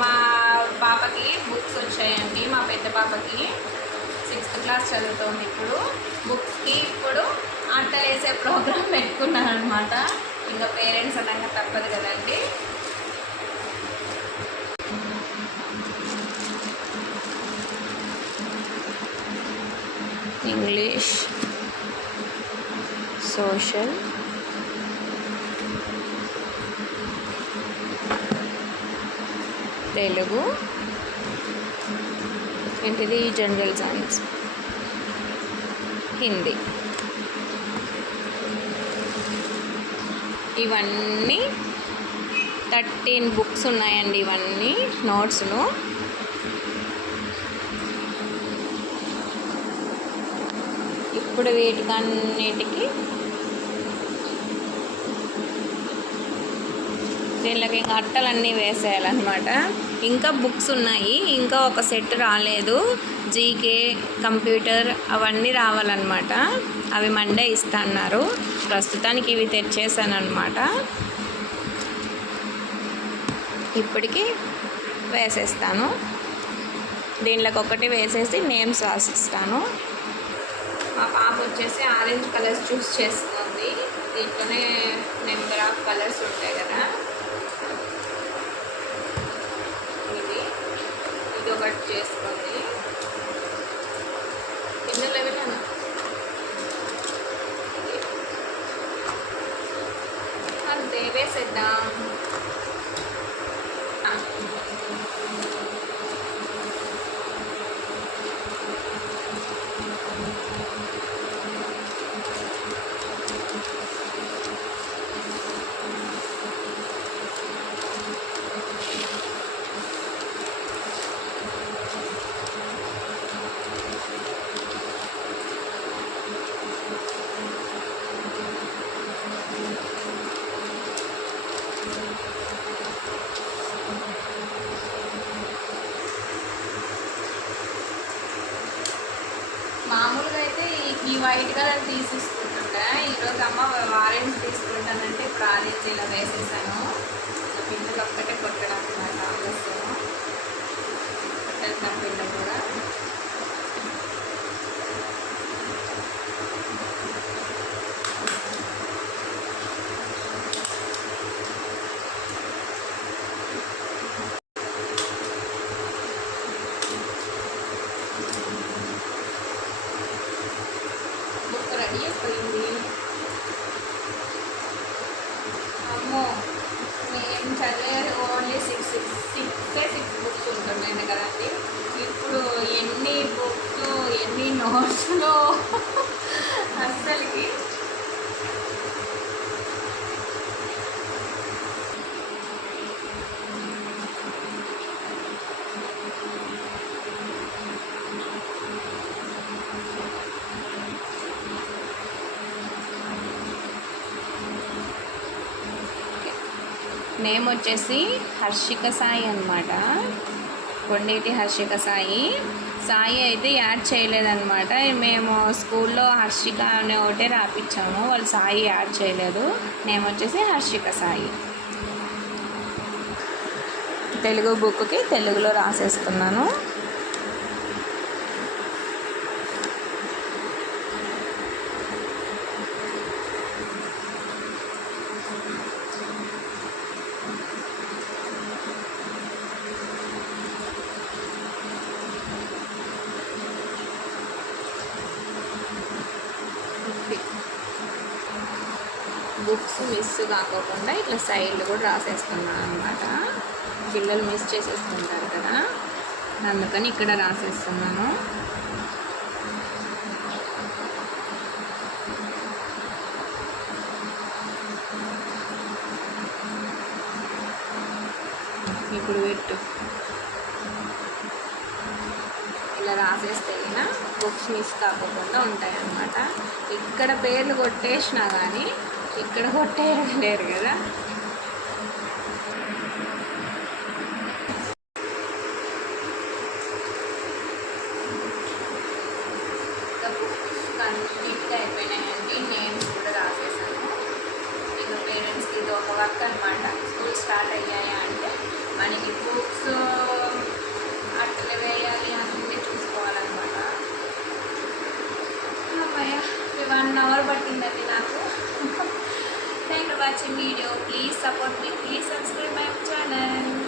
మా పాపకి బుక్స్ వచ్చాయండి. మా పెద్ద పాపకి 6th క్లాస్ చదువుతోంది ఇప్పుడు. బుక్స్కి ఇప్పుడు అట్టలు వేసే ప్రోగ్రామ్ పెట్టుకున్నాను అనమాట. ఇంకా పేరెంట్స్ అనగా తప్పదు కదండి. ఇంగ్లీష్, సోషల్, తెలుగు, ఏంటిది జనరల్ సైన్స్, హిందీ, ఇవన్నీ 13 బుక్స్ ఉన్నాయండి. ఇవన్నీ నోట్స్ను. ఇప్పుడు వీటికన్నిటికి దీనికి ఇంకా అట్టలన్నీ వేసేయాలన్నమాట. ఇంకా బుక్స్ ఉన్నాయి, ఇంకా ఒక సెట్ రాలేదు. జీకే, కంప్యూటర్ అవన్నీ రావాలన్నమాట. అవి మండే ఇస్తా అన్నారు. ప్రస్తుతానికి ఇవి తెచ్చేసాను అనమాట. ఇప్పటికి వేసేస్తాను. దీనిలోకి ఒకటి వేసేసి నేమ్స్ రాసిస్తాను. మా పాప వచ్చేసి ఆరెంజ్ కలర్స్ చూస్ చేస్తుంది. దీంట్లోనే నెంబర్ ఆఫ్ కలర్స్ ఉంటాయి కదా. ఇది ఒకటి చేసుకోండి. కిందలో వెళ్ళాను. అంతే వేసేద్దాం. మామూలుగా అయితే ఈ వైట్ కలర్ తీసేసుకుంటుంటా. ఈరోజు అమ్మ ఆరెంజ్ తీసుకుంటానంటే ఇప్పుడు ఆరెంజ్ ఇలా వేసేసాను. పిండికి ఒక్కటే కొట్టడం అన్నమాట. ఆలస్యం కొట్టేస్తాం పిండి కూడా. రెడీ అయిపోయింది. అమ్మో నేను చదివేది ఓన్లీ 6 బుక్స్ ఉంటున్నాయి కదండి. ఇప్పుడు ఎన్ని బుక్స్, ఎన్ని నోట్స్లో అస్సలకి. నేమ్ వచ్చేసి హర్షిక సాయి అనమాట. కొండేటి హర్షిక సాయి. సాయి అయితే యాడ్ చేయలేదన్నమాట. మేము స్కూల్లో హర్షిక అనే ఒకటే రాపించాము. వాళ్ళు సాయి యాడ్ చేయలేదు. నేమ్ వచ్చేసి హర్షిక సాయి. తెలుగు బుక్కి తెలుగులో రాసేస్తున్నాను. బుక్స్ మిస్ కాకోకుండా ఇట్లా సైడ్లు కూడా రాసేస్తున్నాను అనమాట. పిల్లలు మిస్ చేసేస్తుంటారు కదా, అందుకని ఇక్కడ రాసేస్తున్నాను. ఇప్పుడు పెట్టు ఇలా రాసేస్తే బుక్స్ మిస్ కాకుండా ఉంటాయి అన్నమాట. ఇక్కడ పేర్లు కొట్టేసినా కానీ ఇక్కడ కొట్టేయడం లేరు కదా. ఇంకా బుక్స్ కంప్లీట్గా అయిపోయినాయండి. నేమ్స్ కూడా రాసేసాను. ఇంకా పేరెంట్స్కి ఇది ఒక వర్క్ అనమాట. స్కూల్ స్టార్ట్ అయ్యాయి అంటే మనకి బుక్స్ 1 అవర్ పట్టిందండి నాకు. Thank for watching video. Please support me, please subscribe my channel.